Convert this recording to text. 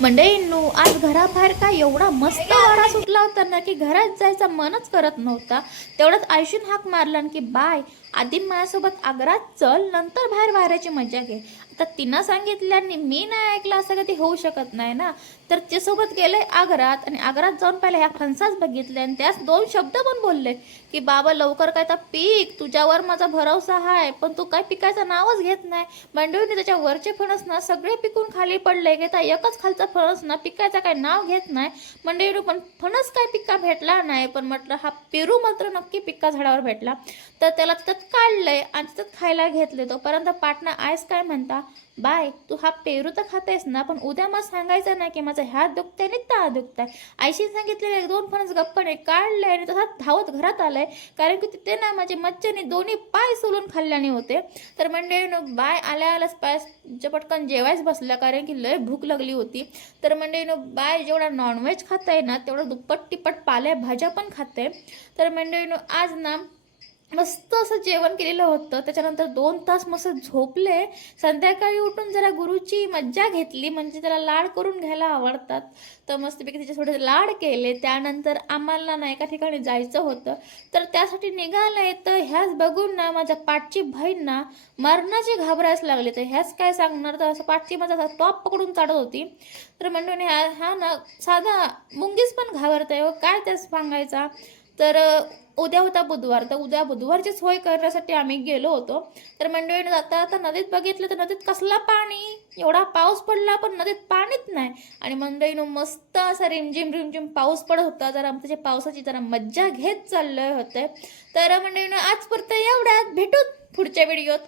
मंडळींनो, आज घराबाहेर काय एवढा मस्त वारा सुटला होता ना की घरात जायचं मनच करत नव्हता. तेवढ्यात आयुषीन हाक मारला की बाय, आधी माझ्यासोबत आग्रात चल, नंतर बाहेर वाऱ्याची मजा घे. आता तिनं सांगितल्याने मी नाही ऐकलं असं कधी होऊ शकत नाही ना. तर तिच्यासोबत गेले आग्रात आणि आग्रात जाऊन पहिले ह्या फणसाच बघितले आणि त्यास 2 शब्द पण बोलले की बाबा लवकर काय तर पीक, तुझ्यावर माझा भरोसा आहे, पण तू काय पिकायचं नावच घेत नाही. मंडळीने त्याच्या वरचे फणस ना सगळे पिकून खाली पडले, घेता एकच खालचा फणस ना पिकायचं काय नाव घेत नाही. मंडळी पण फणस काय पिका भेटला नाही, पण म्हटलं हा पेरू मात्र नक्की पिका झाडावर भेटला. तर त्याला तिथं काढलंय आणि तिथं खायला घेतले. तोपर्यंत पाटणा आयस काय म्हणता, बाय तू हा पेरू तर खातेस ना, पण उद्या मग सांगायचं नाही की माझा हात दुखतंय आणि ता दुखतंय. आईशी सांगितलेले 1-2 फणस गप्पाने काढले आणि तसा धावत घरात आलाय, कारण की तिथे ना माझे मच्छरने दोन्ही पाय सोलून खाल्ल्याने होते. तर म्हणजे बाय आल्या आल्याच पाय पटकन जेवायच बसल्या, कारण की लय भूक लागली होती. तर म्हणजे बाय जेवढा नॉनव्हेज खाताय ना तेवढं दुप्पट तिप्पट पालेभाज्या पण खाते. तर म्हणजे आज ना मस्त असं जेवण केलेलं होतं. त्याच्यानंतर 2 तास मस्त झोपले. संध्याकाळी उठून जरा गुरुची मज्जा घेतली, म्हणजे त्याला लाड करून घ्यायला आवडतात. तर मस्तपैकी तिचे थोडे लाड केले. त्यानंतर आम्हाला ना एका ठिकाणी जायचं होतं, तर त्यासाठी निघालंय. तर ह्याच बघून ना माझ्या पाठची बहीण ना मरणाची घाबरायच लागली. तर ह्याच काय सांगणार, तर असं पाठची माझा टॉप पकडून चालत होती. तर म्हणून हा ना साधा मुंगीच पण घाबरतंय हो, काय त्याच सांगायचा. तर उद्या होता बुधवार, तर उद्या बुधवारची सोय करण्यासाठी आम्ही गेलो होतो. तर मंडळीने जाता आता नदीत बघितलं, तर नदीत कसला पाणी, एवढा पाऊस पडला पण नदीत पाणीच नाही. आणि मंडळीनं मस्त असा रिमझिम रिमझिम पाऊस पडत होता. जरा त्याच्या पावसाची जरा मज्जा घेत चाललं होतं. तर मंडळीनं आजपर्यंत एवढ्यात, भेटूत पुढच्या व्हिडिओत.